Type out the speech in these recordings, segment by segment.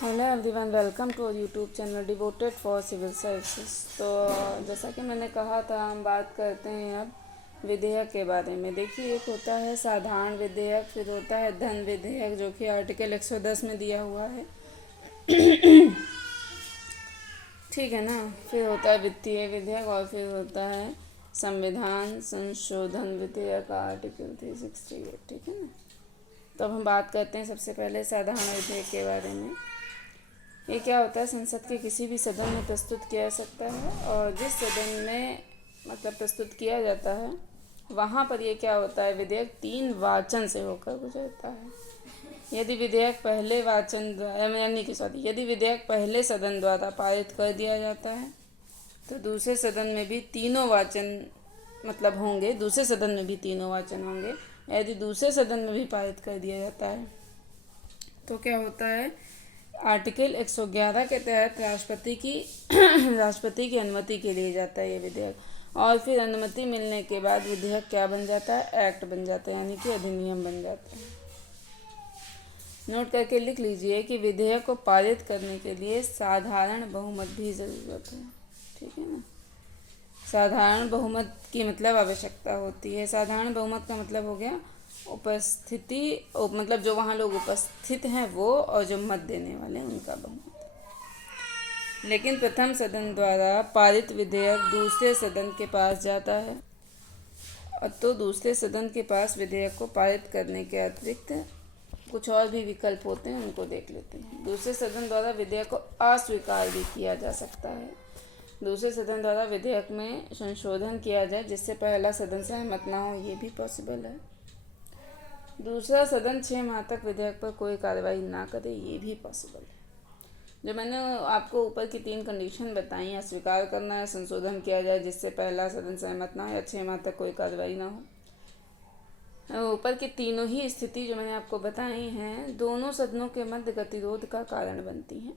Hello everyone, welcome to our YouTube channel devoted for civil services. तो जैसा कि मैंने कहा था, हम बात करते हैं अब विधेयक के बारे में। देखिए, एक होता है साधारण विधेयक, फिर होता है धन विधेयक जो कि आर्टिकल 110 में दिया हुआ है। ठीक है ना। फिर होता है वित्तीय विधेयक और फिर होता है संविधान संशोधन विधेयक आर्टिकल 368। ठीक है ना। तो अब हम बात करते हैं सबसे पहले साधारण विधेयक के बारे में। ये क्या होता है, संसद के किसी भी सदन में प्रस्तुत किया जा सकता है, और जिस सदन में मतलब प्रस्तुत किया जाता है वहाँ पर ये क्या होता है, विधेयक 3 वाचन से होकर गुजरता है। यदि विधेयक पहले वाचन यानी कि यदि विधेयक पहले सदन द्वारा पारित कर दिया जाता है तो दूसरे सदन में भी तीनों वाचन मतलब होंगे, दूसरे सदन में भी तीनों वाचन होंगे। यदि दूसरे सदन में भी पारित कर दिया जाता है तो क्या होता है, आर्टिकल 111 के तहत राष्ट्रपति की अनुमति के लिए जाता है ये विधेयक, और फिर अनुमति मिलने के बाद विधेयक क्या बन जाता है, एक्ट बन जाता है, यानी कि अधिनियम बन जाता है। नोट करके लिख लीजिए कि विधेयक को पारित करने के लिए साधारण बहुमत भी ज़रूरत है। ठीक है ना। साधारण बहुमत की मतलब आवश्यकता होती है। साधारण बहुमत का मतलब हो गया उपस्थिति, मतलब जो वहाँ लोग उपस्थित हैं वो, और जो मत देने वाले हैं उनका बहुमत। लेकिन प्रथम सदन द्वारा पारित विधेयक दूसरे सदन के पास जाता है, तो दूसरे सदन के पास विधेयक को पारित करने के अतिरिक्त कुछ और भी विकल्प होते हैं, उनको देख लेते हैं। दूसरे सदन द्वारा विधेयक को अस्वीकार भी किया जा सकता है। दूसरे सदन द्वारा विधेयक में संशोधन किया जाए जिससे पहला सदन सहमत ना हो, ये भी पॉसिबल है। दूसरा सदन 6 माह तक विधेयक पर कोई कार्रवाई ना करे, ये भी पॉसिबल है। जो मैंने आपको ऊपर की 3 कंडीशन बताई, अस्वीकार करना है, संशोधन किया जाए जिससे पहला सदन सहमत ना हो, या 6 माह तक कोई कार्रवाई ना हो, ऊपर की तीनों ही स्थिति जो मैंने आपको बताई हैं दोनों सदनों के मध्य गतिरोध का कारण बनती हैं।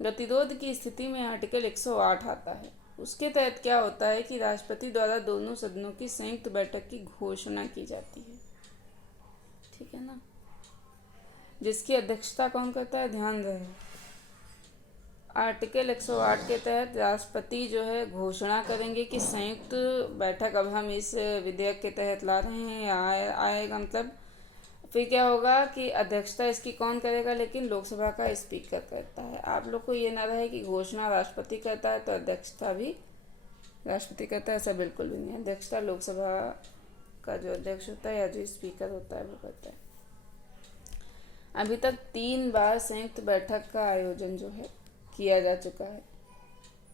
गतिरोध की स्थिति में आर्टिकल 108 आता है। उसके तहत क्या होता है कि राष्ट्रपति द्वारा दोनों सदनों की संयुक्त बैठक की घोषणा की जाती है। ठीक है ना। जिसकी अध्यक्षता कौन करता है, ध्यान रहे, आर्टिकल 108 के तहत राष्ट्रपति जो है घोषणा करेंगे कि संयुक्त बैठक अब हम इस विधेयक के तहत ला रहे हैं, या आएगा, मतलब फिर क्या होगा कि अध्यक्षता इसकी कौन करेगा, लेकिन लोकसभा का स्पीकर करता है। आप लोग को ये ना रहे कि घोषणा राष्ट्रपति करता है तो अध्यक्षता भी राष्ट्रपति करता है, ऐसा बिल्कुल भी नहीं। अध्यक्षता लोकसभा का जो अध्यक्ष होता है या जो स्पीकर होता है वो करता है। अभी तक 3 बार संयुक्त बैठक का आयोजन जो है किया जा चुका है।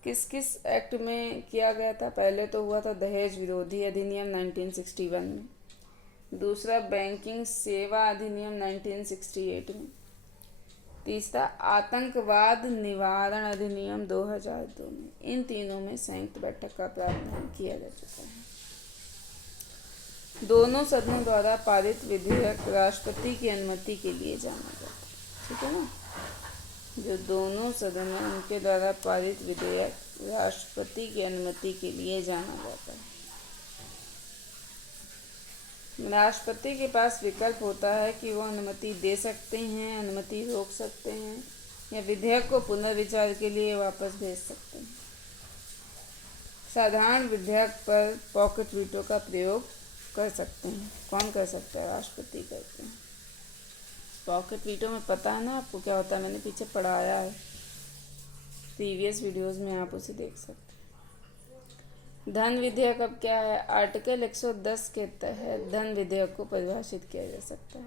किस किस एक्ट में किया गया था, पहले तो हुआ था दहेज विरोधी अधिनियम 1961 में, दूसरा बैंकिंग सेवा अधिनियम 1968 में, तीसरा आतंकवाद निवारण अधिनियम 2002 में। इन तीनों में संयुक्त बैठक का प्रावधान किया जा चुका है। दोनों सदनों द्वारा पारित विधेयक राष्ट्रपति की अनुमति के लिए जाना जाता है। ठीक है ना। जो दोनों सदन हैं उनके द्वारा पारित विधेयक राष्ट्रपति की अनुमति के लिए जाना जाता है। राष्ट्रपति के पास विकल्प होता है कि वो अनुमति दे सकते हैं, अनुमति रोक सकते हैं, या विधेयक को पुनर्विचार के लिए वापस भेज सकते हैं। साधारण विधेयक पर पॉकेट वीटो का प्रयोग कर सकते हैं। कौन कर सकता है, राष्ट्रपति करते हैं। पॉकेट वीटो में पता है ना आपको क्या होता है, मैंने पीछे पढ़ाया है प्रीवियस वीडियोस में, आप उसे देख सकते हैं। धन विधेयक अब क्या है, आर्टिकल 110 के तहत धन विधेयक को परिभाषित किया जा सकता है।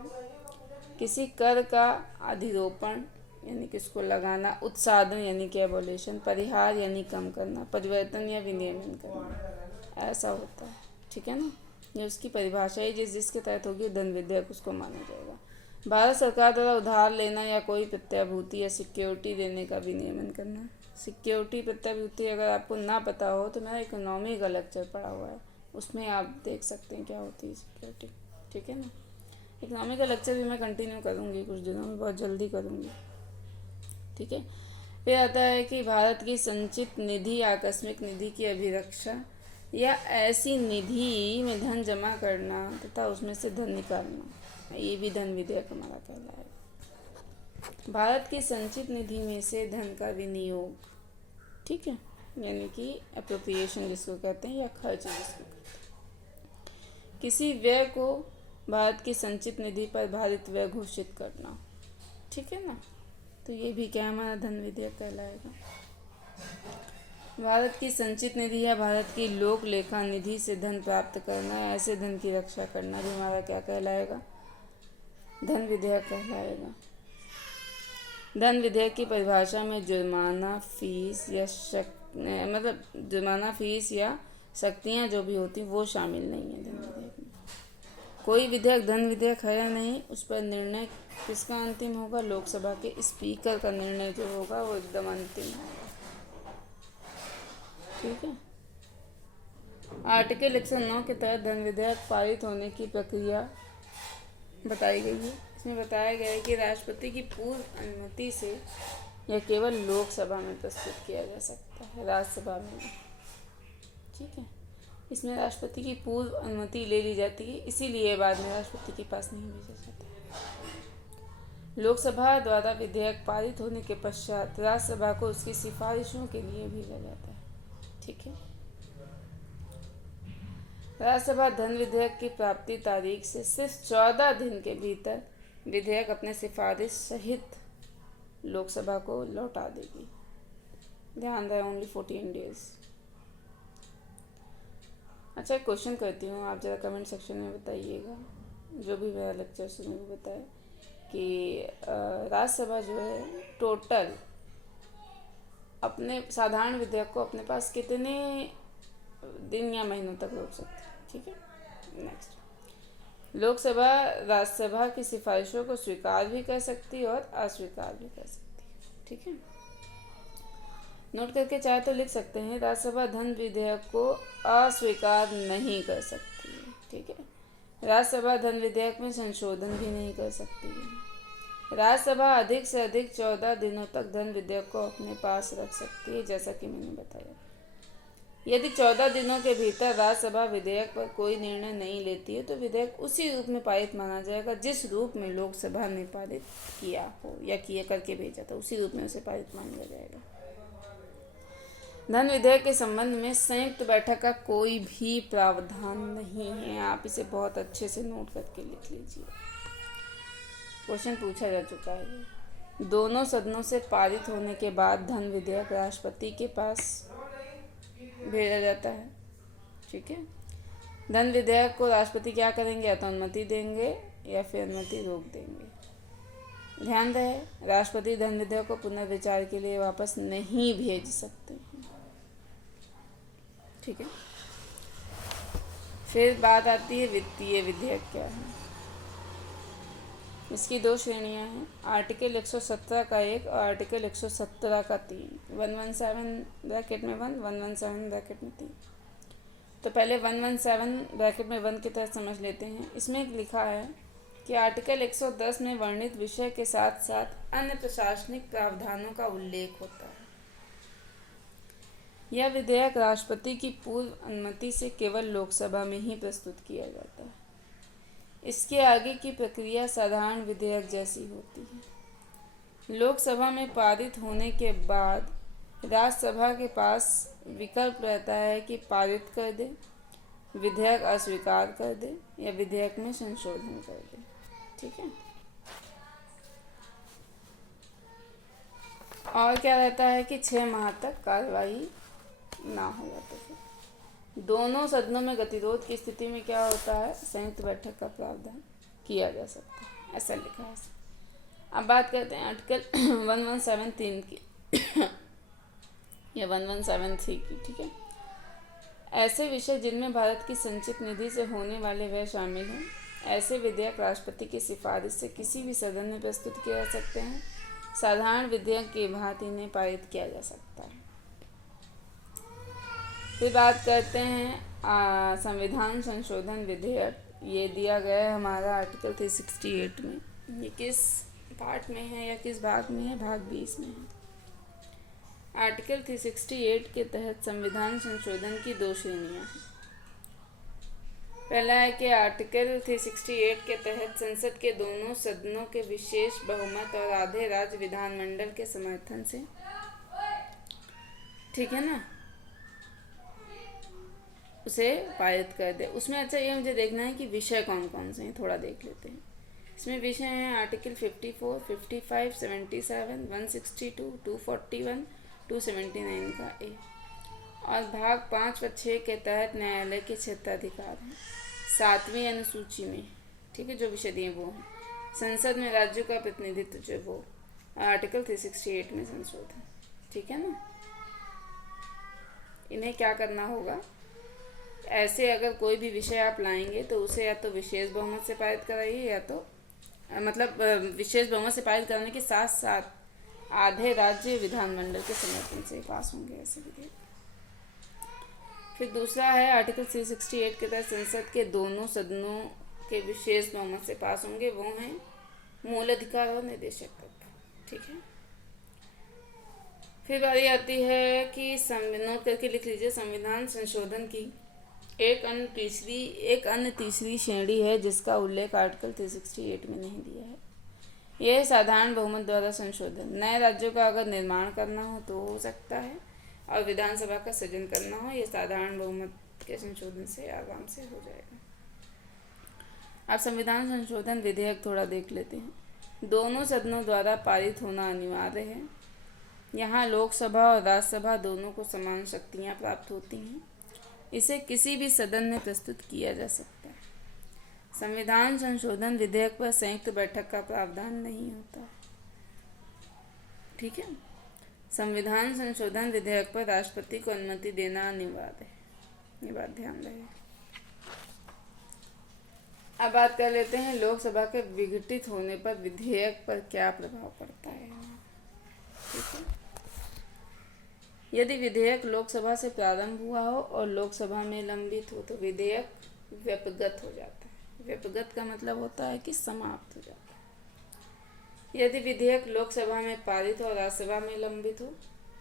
किसी कर का अधिरोपण यानी कि इसको लगाना, उत्साधन यानी कि एबोलिशन, परिहार यानी कम करना, परिवर्तन या विनियमन करना, ऐसा होता है। ठीक है ना। ये उसकी परिभाषा है, जिसके तहत होगी धन विधेयक उसको माना जाएगा। भारत सरकार द्वारा उधार लेना या कोई प्रत्याभूति या सिक्योरिटी देने का विनियमन करना। सिक्योरिटी प्रत्याभूति अगर आपको ना पता हो तो मेरा इकोनॉमी का लेक्चर पढ़ा हुआ है, उसमें आप देख सकते हैं क्या होती है सिक्योरिटी। ठीक है ना। इकोनॉमी का लेक्चर भी मैं कंटिन्यू करूँगी कुछ दिनों में, बहुत जल्दी करूँगी। ठीक है। फिर आता है कि भारत की संचित निधि, आकस्मिक निधि की अभिरक्षा या ऐसी निधि में धन जमा करना तथा उसमें से धन निकालना, ये भी धन विधेयक हमारा कहलाएगा। भारत की संचित निधि में से धन का विनियोग, ठीक है, यानी कि अप्रोप्रिएशन जिसको कहते हैं या खर्च जिसको कहते हैं। किसी व्यय को भारत की संचित निधि पर भारित व्यय घोषित करना, ठीक है ना, तो ये भी क्या हमारा धन विधेयक कहलाएगा। भारत की संचित निधि या भारत की लोक लेखा निधि से धन प्राप्त करना, ऐसे धन की रक्षा करना भी हमारा क्या कहलाएगा, धन विधेयक कहलाएगा। धन विधेयक की परिभाषा में जुर्माना, फीस या जुर्माना, फीस या शक्तियाँ जो भी होती वो शामिल नहीं है धन विधेयक में। कोई विधेयक धन विधेयक है या नहीं, उस पर निर्णय किसका अंतिम होगा, लोकसभा के स्पीकर का निर्णय जो होगा वो एकदम अंतिम होगा, ठीक है। आर्टिकल 109 के तहत धन विधेयक पारित होने की प्रक्रिया बताई गई है। इसमें बताया गया है कि राष्ट्रपति की पूर्व अनुमति से यह केवल लोकसभा में प्रस्तुत किया जा सकता है, राज्यसभा में नहीं, ठीक है। इसमें राष्ट्रपति की पूर्व अनुमति ले ली जाती है, इसीलिए बाद में राष्ट्रपति के पास नहीं भेजा जाता है। लोकसभा द्वारा विधेयक पारित होने के पश्चात राज्यसभा को उसकी सिफारिशों के लिए भेजा जाता है, ठीक है। राज्यसभा धन विधेयक की प्राप्ति तारीख से सिर्फ 14 दिन के भीतर विधेयक अपने सिफारिश सहित लोकसभा को लौटा देगी। ध्यान रहे, ओनली 14 डेज। अच्छा, क्वेश्चन करती हूँ, आप जरा कमेंट सेक्शन में बताइएगा, जो भी मेरा लेक्चर सुने वो बताए कि राज्यसभा जो है टोटल अपने साधारण विधेयक को अपने पास कितने दिन या महीनों तक रोक सकती है, ठीक है। नेक्स्ट, लोकसभा राज्यसभा की सिफारिशों को स्वीकार भी कर सकती है और अस्वीकार भी कर सकती है, ठीक है। नोट करके चाहे तो लिख सकते हैं, राज्यसभा धन विधेयक को अस्वीकार नहीं कर सकती है, ठीक है। राज्यसभा धन विधेयक में संशोधन भी नहीं कर सकती है। राज्यसभा अधिक से अधिक 14 दिनों तक धन विधेयक को अपने पास रख सकती है, जैसा कि मैंने बताया। यदि 14 दिनों के भीतर राज्यसभा विधेयक पर कोई निर्णय नहीं लेती है तो विधेयक उसी रूप में पारित माना जाएगा जिस रूप में लोकसभा ने पारित किया हो या किए करके भेजा था, उसी रूप में उसे पारित मान लिया जाएगा। धन विधेयक के संबंध में संयुक्त बैठक का कोई भी प्रावधान नहीं है। आप इसे बहुत अच्छे से नोट करके लिख लीजिए, क्वेश्चन पूछा जा चुका है। दोनों सदनों से पारित होने के बाद धन विधेयक राष्ट्रपति के पास भेजा जाता है, ठीक है। धन विधेयक को राष्ट्रपति क्या करेंगे, या तो अनुमति देंगे या फिर अनुमति रोक देंगे। ध्यान रहे, राष्ट्रपति धन विधेयक को पुनर्विचार के लिए वापस नहीं भेज सकते हैं, ठीक है। फिर बात आती है वित्तीय विधेयक क्या है। इसकी 2 श्रेणियां हैं, आर्टिकल 117 का 1 और आर्टिकल 117 का 3। 117 ब्रैकेट में 1, 117 ब्रैकेट में 3। तो पहले 117 ब्रैकेट में 1 की तरह समझ लेते हैं। इसमें लिखा है कि आर्टिकल 110 में वर्णित विषय के साथ साथ अन्य प्रशासनिक प्रावधानों का उल्लेख होता है। यह विधेयक राष्ट्रपति की पूर्व अनुमति से केवल लोकसभा में ही प्रस्तुत किया जाता है। इसके आगे की प्रक्रिया साधारण विधेयक जैसी होती है। लोकसभा में पारित होने के बाद राज्यसभा के पास विकल्प रहता है कि पारित कर दे, विधेयक अस्वीकार कर दे या विधेयक में संशोधन कर दे, ठीक है। और क्या रहता है कि 6 माह तक कार्रवाई ना हो तो फिर दोनों सदनों में गतिरोध की स्थिति में क्या होता है, संयुक्त बैठक का प्रावधान किया जा सकता है, ऐसा लिखा है। अब बात करते हैं आर्टिकल 1173 की या 1173 की, ठीक है। ऐसे विषय जिनमें भारत की संचित निधि से होने वाले व्यय शामिल हैं, ऐसे विधेयक राष्ट्रपति की सिफारिश से किसी भी सदन में प्रस्तुत किए जा सकते हैं। साधारण विधेयक की भांति इन्हें पारित किया जा सकता है। फिर बात करते हैं संविधान संशोधन विधेयक। ये दिया गया है हमारा आर्टिकल 368 में। ये किस पार्ट में है या किस भाग में है, भाग 20 में है। आर्टिकल 368 के तहत संविधान संशोधन की 2 श्रेणियां हैं। पहला है कि आर्टिकल 368 के तहत संसद के दोनों सदनों के विशेष बहुमत और आधे राज्य विधानमंडल के समर्थन से, ठीक है ना, उसे पारित कर दे। उसमें अच्छा ये मुझे देखना है कि विषय कौन कौन से हैं, थोड़ा देख लेते हैं। इसमें विषय हैं आर्टिकल 54, 55, 77, 162, 241, 279 का ए, और भाग 5 व 6 के तहत न्यायालय के क्षेत्राधिकार हैं 7वीं अनुसूची में, ठीक है, जो विषय दिए वो हैं। संसद में राज्यों का प्रतिनिधित्व जो वो आर्टिकल 368 में संशोधन, ठीक है ना। इन्हें क्या करना होगा, ऐसे अगर कोई भी विषय आप लाएंगे तो उसे या तो विशेष बहुमत से पारित कराइए, या तो मतलब विशेष बहुमत से पारित कराने के साथ साथ आधे राज्य विधानमंडल के समर्थन से पास होंगे ऐसे विधेयक। फिर दूसरा है आर्टिकल 368 के तहत संसद के दोनों सदनों के विशेष बहुमत से पास होंगे, वो हैं मूल अधिकार और निर्देशक तत्व, ठीक है। फिर बारी आती है कि नोट करके लिख लीजिए, संविधान संशोधन की एक अन्य तीसरी श्रेणी है जिसका उल्लेख आर्टिकल 368 में नहीं दिया है। यह साधारण बहुमत द्वारा संशोधन, नए राज्यों का अगर निर्माण करना हो तो हो सकता है, और विधानसभा का सृजन करना हो, यह साधारण बहुमत के संशोधन से आराम से हो जाएगा। अब संविधान संशोधन विधेयक थोड़ा देख लेते हैं। दोनों सदनों द्वारा पारित होना अनिवार्य है। यहाँ लोकसभा और राज्यसभा दोनों को समान शक्तियाँ प्राप्त होती हैं। इसे किसी भी सदन में प्रस्तुत किया जा सकता है। संविधान संशोधन विधेयक पर संयुक्त बैठक का प्रावधान नहीं होता, ठीक है। संविधान संशोधन विधेयक पर राष्ट्रपति को अनुमति देना अनिवार्य है, ये बात ध्यान रहे। अब बात कर लेते हैं लोकसभा के विघटित होने पर विधेयक पर क्या प्रभाव पड़ता है, ठीक है। यदि विधेयक लोकसभा से प्रारंभ हुआ हो और लोकसभा में लंबित हो तो विधेयक व्यपगत हो जाता है। व्यपगत का मतलब होता है कि समाप्त हो जाता है। यदि विधेयक लोकसभा में पारित हो और राज्यसभा में लंबित हो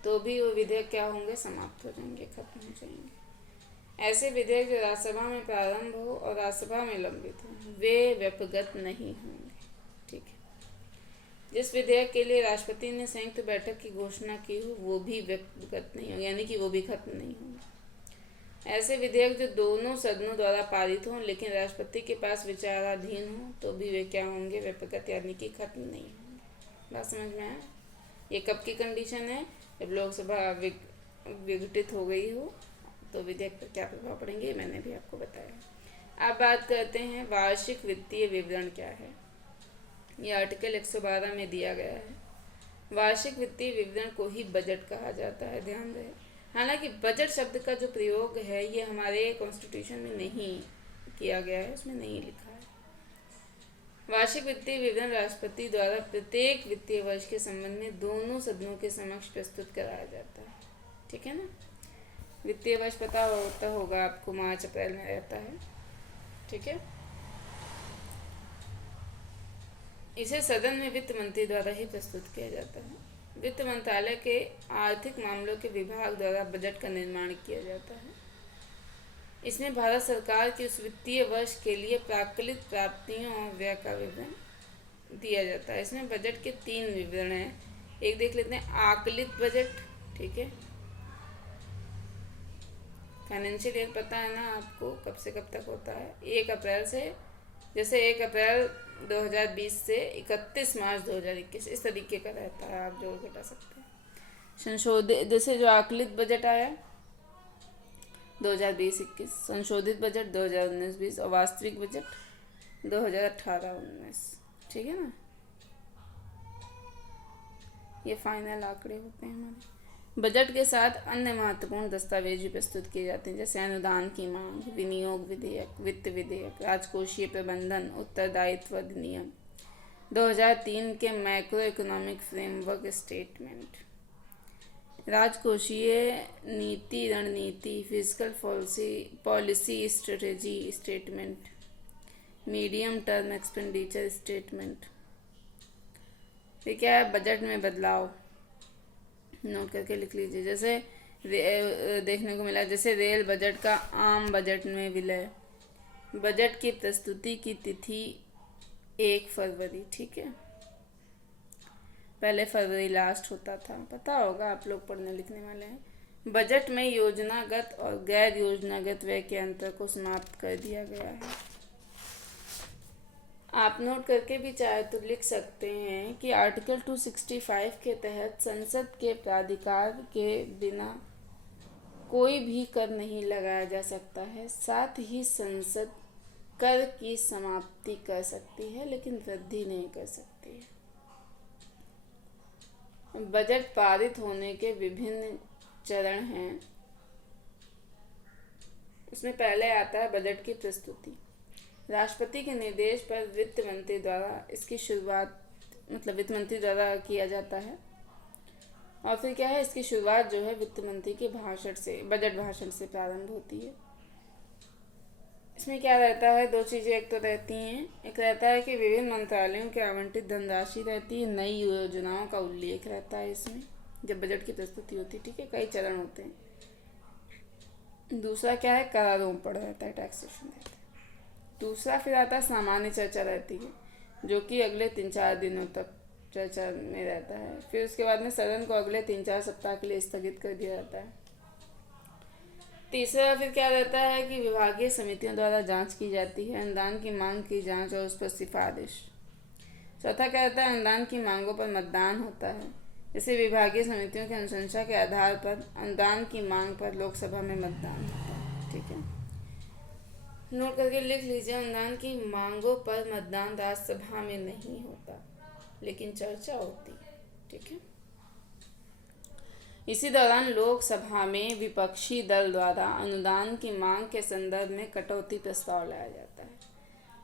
तो भी वो विधेयक क्या होंगे, समाप्त हो जाएंगे, खत्म हो जाएंगे। ऐसे विधेयक जो राज्यसभा में प्रारंभ हो और राज्यसभा में लंबित हो वे व्यपगत नहीं होंगे, ठीक है। जिस विधेयक के लिए राष्ट्रपति ने संयुक्त बैठक की घोषणा की हो वो भी व्यपगत नहीं होंगे, यानी कि वो भी खत्म नहीं होंगे। ऐसे विधेयक जो दोनों सदनों द्वारा पारित हों लेकिन राष्ट्रपति के पास विचाराधीन हो तो भी वे क्या होंगे, व्यपगत, यानी कि खत्म नहीं होंगे। बात समझ में आया? ये कब की कंडीशन है, जब लोकसभा विघटित हो गई हो तो विधेयक पर क्या प्रभाव पड़ेंगे, मैंने भी आपको बताया। अब बात करते हैं वार्षिक वित्तीय विवरण क्या है। ये आर्टिकल 112 में दिया गया है। वार्षिक वित्तीय विवरण को ही बजट कहा जाता है, ध्यान रहे। हालांकि बजट शब्द का जो प्रयोग है ये हमारे कॉन्स्टिट्यूशन में नहीं किया गया है, उसमें नहीं लिखा है। वार्षिक वित्तीय विवरण राष्ट्रपति द्वारा प्रत्येक वित्तीय वर्ष के संबंध में दोनों सदनों के समक्ष प्रस्तुत कराया जाता है, ठीक है ना। वित्तीय वर्ष पता होता होगा आपको, मार्च अप्रैल में रहता है, ठीक है। इसे सदन में वित्त मंत्री द्वारा ही प्रस्तुत किया जाता है। वित्त मंत्रालय के आर्थिक मामलों के विभाग द्वारा बजट का निर्माण किया जाता है। इसमें भारत सरकार की उस वित्तीय वर्ष के लिए प्राक्कलित प्राप्तियों और व्यय का विवरण दिया जाता है। इसमें बजट के 3 विवरण हैं। एक देख लेते हैं, आकलित बजट, ठीक है। फाइनेंशियल ईयर पता है ना आपको, कब से कब तक होता है, 1 अप्रैल से, जैसे 1 अप्रैल 2020 से 31 मार्च 2021, इस तरीके का रहता है, आप जोड़ घटा सकते हैं। संशोधित, जैसे जो आकलित बजट आया 2020-21, संशोधित बजट 2019-20 और वास्तविक बजट 2018-19, ठीक है ना। ये फाइनल आंकड़े होते हैं हमारे। बजट के साथ अन्य महत्वपूर्ण दस्तावेज भी प्रस्तुत किए जाते हैं, जैसे अनुदान की मांग, विनियोग विधेयक, वित्त विधेयक, राजकोषीय प्रबंधन, उत्तरदायित्व अधिनियम, 2003 के मैक्रो इकोनॉमिक फ्रेमवर्क स्टेटमेंट, राजकोषीय नीति रणनीति, physical policy strategy statement, medium term expenditure statement. फिर क्या है, बजट में बदलाव, नोट करके लिख लीजिए। जैसे देखने को मिला, जैसे रेल बजट का आम बजट में विलय, बजट की प्रस्तुति की तिथि 1 फरवरी, ठीक है। पहले फरवरी लास्ट होता था, पता होगा, आप लोग पढ़ने लिखने वाले हैं। बजट में योजनागत और गैर योजनागत व्यय के अंतर को समाप्त कर दिया गया है। आप नोट करके भी चाहे तो लिख सकते हैं कि आर्टिकल 265 के तहत संसद के प्राधिकार के बिना कोई भी कर नहीं लगाया जा सकता है। साथ ही संसद कर की समाप्ति कर सकती है लेकिन वृद्धि नहीं कर सकती है। बजट पारित होने के विभिन्न चरण हैं। इसमें पहले आता है बजट की प्रस्तुति। राष्ट्रपति के निर्देश पर वित्त मंत्री द्वारा इसकी शुरुआत, मतलब वित्त मंत्री द्वारा किया जाता है। और फिर क्या है, इसकी शुरुआत जो है वित्त मंत्री के भाषण से, बजट भाषण से प्रारंभ होती है। इसमें क्या रहता है, दो चीज़ें एक तो रहती हैं। एक रहता है कि विभिन्न मंत्रालयों के आवंटित धनराशि रहती है, नई योजनाओं का उल्लेख रहता है इसमें जब बजट की प्रस्तुति होती है, ठीक है। कई चरण होते हैं। दूसरा क्या है, करारोपण रहता है, टैक्सेशन रहता है। दूसरा फिर आता है सामान्य चर्चा रहती है, जो कि अगले 3-4 दिनों तक चर्चा में रहता है। फिर उसके बाद में सदन को अगले 3-4 सप्ताह के लिए स्थगित कर दिया जाता है। तीसरा फिर क्या रहता है कि विभागीय समितियों द्वारा जांच की जाती है, अनुदान की मांग की जांच और उस पर सिफारिश। चौथा क्या रहता है, अनुदान की मांगों पर मतदान होता है। जैसे विभागीय समितियों की अनुशंसा के आधार पर अनुदान की मांग पर लोकसभा में मतदान होता है, ठीक है। नोट करके लिख लीजिए, अनुदान की मांगों पर मतदान राज्यसभा में नहीं होता लेकिन चर्चा होती है, ठीक है। इसी दौरान लोकसभा में विपक्षी दल द्वारा अनुदान की मांग के संदर्भ में कटौती प्रस्ताव लाया जाता है।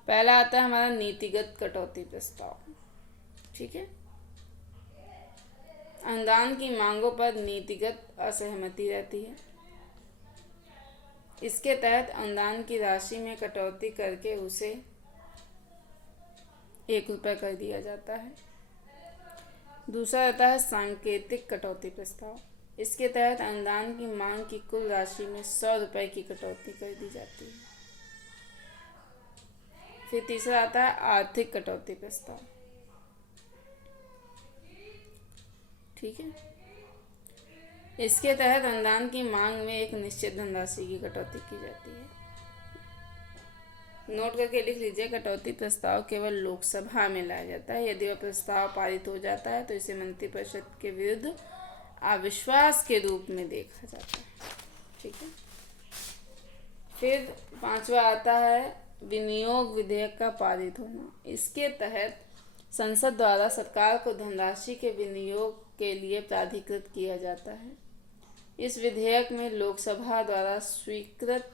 पहला आता है हमारा नीतिगत कटौती प्रस्ताव, ठीक है। अनुदान की मांगों पर नीतिगत असहमति रहती है। इसके तहत अनुदान की राशि में कटौती करके उसे 1 रुपये कर दिया जाता है। दूसरा रहता है सांकेतिक कटौती प्रस्ताव। इसके तहत अनुदान की मांग की कुल राशि में 100 रुपये की कटौती कर दी जाती है। फिर तीसरा आता है आर्थिक कटौती प्रस्ताव, ठीक है। इसके तहत अनुदान की मांग में एक निश्चित धनराशि की कटौती की जाती है। नोट करके लिख लीजिए, कटौती प्रस्ताव केवल लोकसभा में लाया जाता है। यदि वह प्रस्ताव पारित हो जाता है तो इसे मंत्रिपरिषद के विरुद्ध अविश्वास के रूप में देखा जाता है, ठीक है। फिर पांचवा आता है विनियोग विधेयक का पारित होना। इसके तहत संसद द्वारा सरकार को धनराशि के विनियोग के लिए प्राधिकृत किया जाता है। इस विधेयक में लोकसभा द्वारा स्वीकृत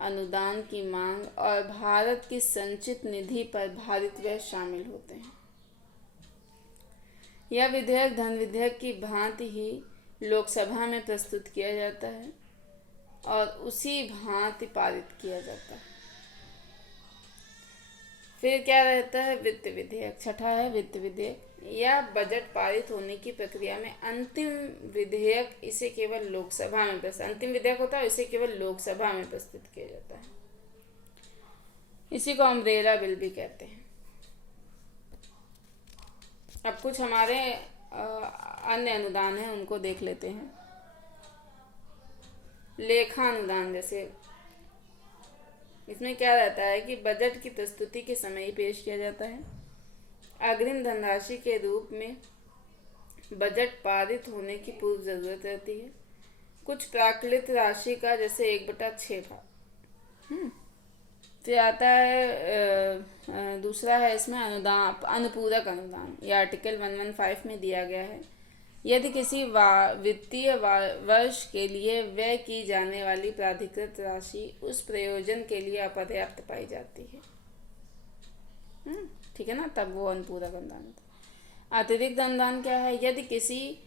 अनुदान की मांग और भारत की संचित निधि पर भारित व्यय शामिल होते हैं। यह विधेयक धन विधेयक की भांति ही लोकसभा में प्रस्तुत किया जाता है और उसी भांति पारित किया जाता है। फिर क्या रहता है, वित्त विधेयक। छठा है वित्त विधेयक। या बजट पारित होने की प्रक्रिया में अंतिम विधेयक इसे केवल लोकसभा में अंतिम विधेयक होता है, इसे केवल लोकसभा में प्रस्तुत किया जाता है। इसी को अम्ब्रेला बिल भी कहते हैं। अब कुछ हमारे अन्य अनुदान हैं, उनको देख लेते हैं। लेखा अनुदान, जैसे इसमें क्या रहता है कि बजट की प्रस्तुति के समय ही पेश किया जाता है। अग्रिम धनराशि के रूप में बजट पारित होने की पूर्व जरूरत रहती है। कुछ प्राकृत राशि का जैसे 1/6 भाग। फिर आता है दूसरा है इसमें अनुदान, अनुपूरक अनुदान। यह आर्टिकल 115 में दिया गया है। यदि किसी वित्तीय वर्ष के लिए व्यय की जाने वाली प्राधिकृत राशि उस प्रयोजन के लिए अपर्याप्त पाई जाती है, ठीक है ना, तब वो अनुपूरक अनुदान होता है। अतिरिक्त अनुदान क्या है, यदि किसी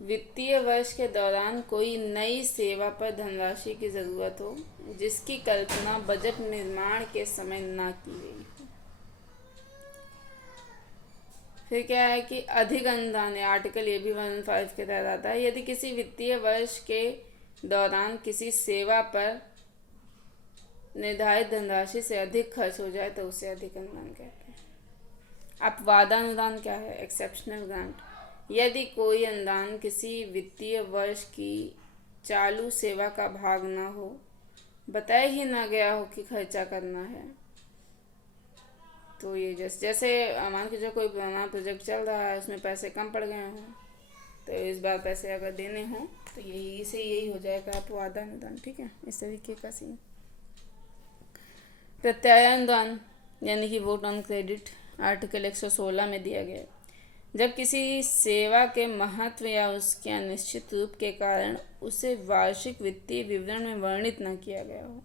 वित्तीय वर्ष के दौरान कोई नई सेवा पर धनराशि की जरूरत हो जिसकी कल्पना बजट निर्माण के समय न की गई हो। फिर क्या है कि अधिक अनुदान है, आर्टिकल ये भी 115 के तहत आता है। यदि किसी वित्तीय वर्ष के दौरान किसी सेवा पर निर्धारित धनराशि से अधिक खर्च हो जाए तो उसे अधिक अनुदान कहते हैं। अपवादानुदान क्या है? Exceptional grant. यदि कोई अनुदान किसी वित्तीय वर्ष की चालू सेवा का भाग न हो, बताया ही ना गया हो कि खर्चा करना है, तो ये जैसे मान के जो कोई पुराना प्रोजेक्ट चल रहा है, उसमें पैसे कम पड़ गए हों, तो इस बार पैसे अगर देने हों तो यही हो जाएगा अपवादानुदान। ठीक है, इस तरीके का सीन। प्रत्यायानुदान यानी कि वोट ऑन क्रेडिट, आर्टिकल 116 में दिया गया है। जब किसी सेवा के महत्व या उसके अनिश्चित रूप के कारण उसे वार्षिक वित्तीय विवरण में वर्णित न किया गया हो,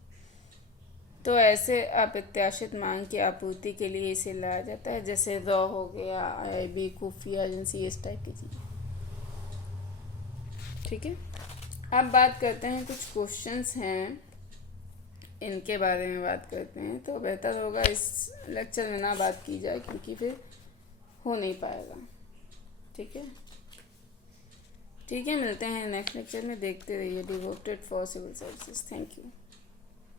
तो ऐसे अप्रत्याशित मांग की आपूर्ति के लिए इसे लाया जाता है, जैसे रॉ हो गया, आईआईबी, खुफिया एजेंसी, इस टाइप की चीज़ें। ठीक है, अब बात करते हैं, कुछ क्वेश्चंस हैं, इनके बारे में बात करते हैं। तो बेहतर होगा इस लेक्चर में ना बात की जाए, क्योंकि फिर हो नहीं पाएगा। ठीक है, ठीक है, मिलते हैं नेक्स्ट लेक्चर में। देखते रहिए devoted for civil services. Thank you.